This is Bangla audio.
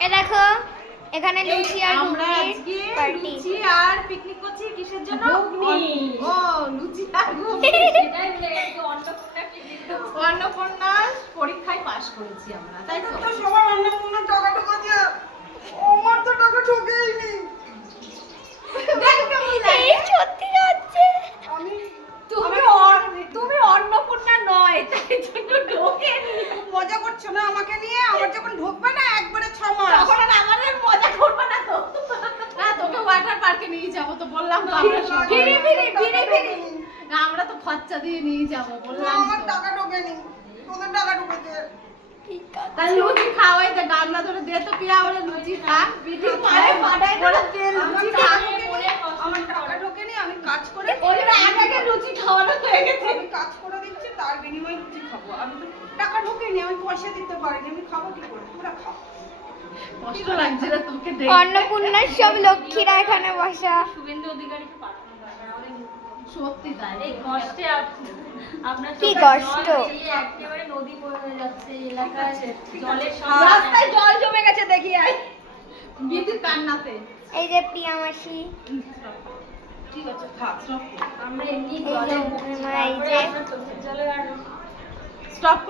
এ দেখো এখানে লুচি আর ঘুগনি পার্টি। লুচি আর পিকনিক করছি কিসের জন্য? ঘুগনি। ও লুচি আর ঘুগনি। সেটাই ভুলে গেছি অন্নপূর্ণা পিকনিক করছি। অন্নপূর্ণার পরীক্ষায় পাশ করেছি আমরা, তাই তো? তো সবার অন্নপূর্ণার টাকা ঢোকাচ্ছে, আমার তো টাকা ঢোকেইনি। দেখ কেমন লাগে। এই সত্যি যাচ্ছে। আমি তুমি অন্নপূর্ণা নয়, তাই জন্য ঢোকেনি। মজা করছো না আমাকে নিয়ে? আমার যখন ঢোকবে না একবারে 6 মাস। তখন আর আমাদের মজা করবে না তো। না তোকে ওয়াটার পার্কে নিয়ে যাবো তো, বললাম তো আমরা সব ফিরি। না আমরা তো খরচা দিয়ে নিয়ে যাবো না, বললাম আমার তো। টাকা ঢোকেনি, তোদের টাকা ঢুকেছে। তাই লুচি খাওয়াই তো, গামলা ধরে দে তো পিয়া, ওরা লুচি খা। বিধি মারে মাডাই ধরে দে লুচি খা। আমার টাকা ঢোকেনি, আমি কাজ করে ওরা আগে লুচি খাওয়ানো হয়ে গেছে। আমি কাজ করে দিচ্ছি, তার বিনিময়ে লুচি খাবো। আমি তো টাকা ঢোকেনি, আমি পয়সা দিতে পারিনি, আমি খাবো কি করে? তোরা খাও। কষ্ট লাগছে না তোকে দেখে। অন্নপূর্ণার সব লক্ষ্মীরা এখানে বসা। শুভেন্দু অধিকারীকে পাঠানো দরকার, আমাদের সত্যি তাই। এই কষ্টে আপনার কি চোখে কষ্ট? জল বেরিয়ে একেবারে নদী বয়ে যাচ্ছে এলাকায়, জলের রাস্তায় জল জমে গেছে দেখি আয়। বিধির কান্নাতে। এই যে প্রিয়া মাসি, ঠিক আছে, খা। আমরা এমনি এই যে জলে মুখে ভুগছি, মা, এই তারপরে যে আপনার চোখের জলে আর স্টপ